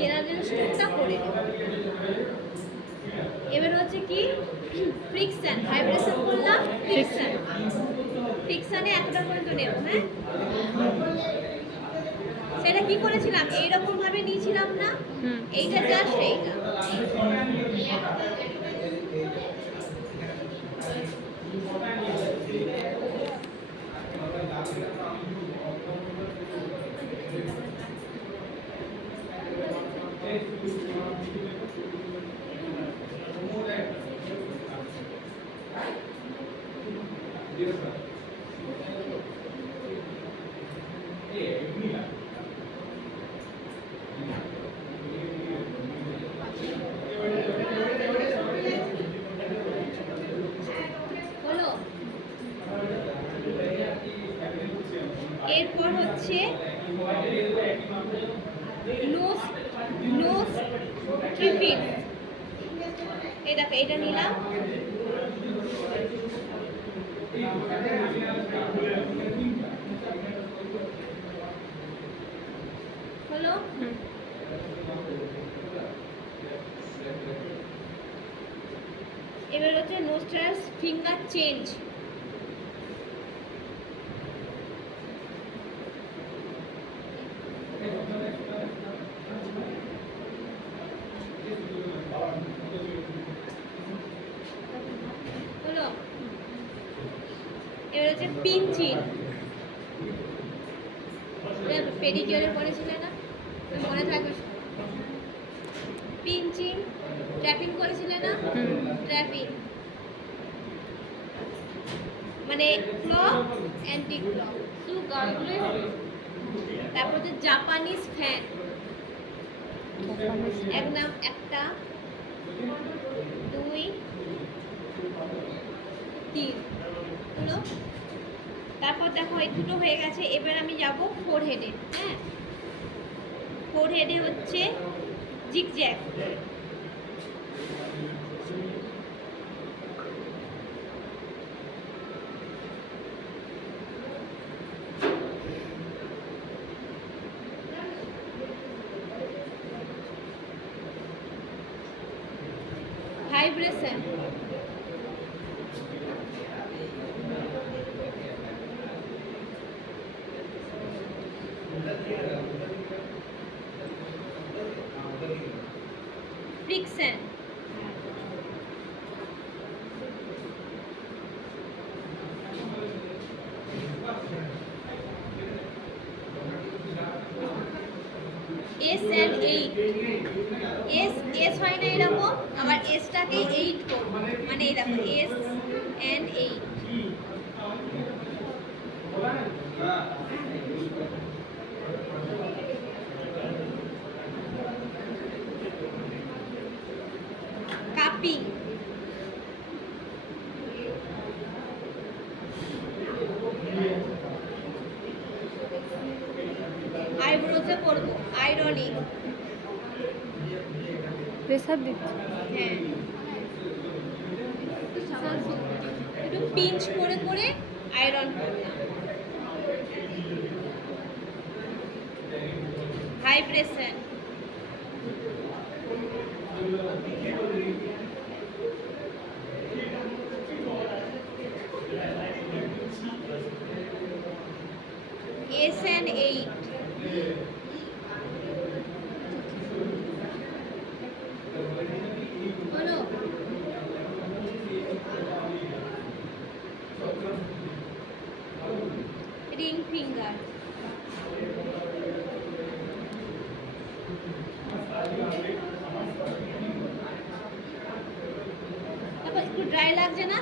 জেনারেল স্ট্রোকটা করে নেব। এবার হচ্ছে কি ফ্রিকশন, ভাইব্রেশন করলাম, ফ্রিকশন। ফ্রিকশনে এতটা পর্যন্ত নেব। হ্যাঁ, সেটা কি করেছিলাম, এইরকম ভাবে নিয়েছিলাম না, এইটা জাস্ট এইটা। এরপর হচ্ছে নোজ নোজ ট্রিপিং, এই দেখো এটা নিলাম। হলো, এবার হচ্ছে নোস্ট্রাস ফিঙ্গার চেঞ্জ। হলো, এবার হচ্ছে পিঞ্চিং, পেডিকিউরে পড়েছিলে না, মনে থাকবে। পিঞ্চিং, ট্র্যাপিং করেছিলে না, ট্র্যাপিং মানে ক্ল অ্যান্টি ক্ল, শুধু গানগুলোই হবে। তারপর হচ্ছে জাপানিজ ফ্যান, এক নাম, একটা, দুই, তিন, হলো। তারপর দেখো এই দুটো হয়ে গেছে, এবার আমি যাব ফোরহেডে। হ্যাঁ, ফোরহেডে হচ্ছে zigzag, vibration, friction, S and eight. S S হয় না এরকম, আবার এসটাকে এইট করব, মানে এই দেখো এস এন্ড এইট। কাপিং, আইব্রোতে করব আয়রনিং, প্রেসার দিচ্ছি। হ্যাঁ, একটু পিঞ্চ করে করে আয়রন করলাম। ভাইব্রেশন, এস এন্ড এইট, হলো। রিং ফিঙ্গার, তারপর একটু ড্রাই লাগছে না।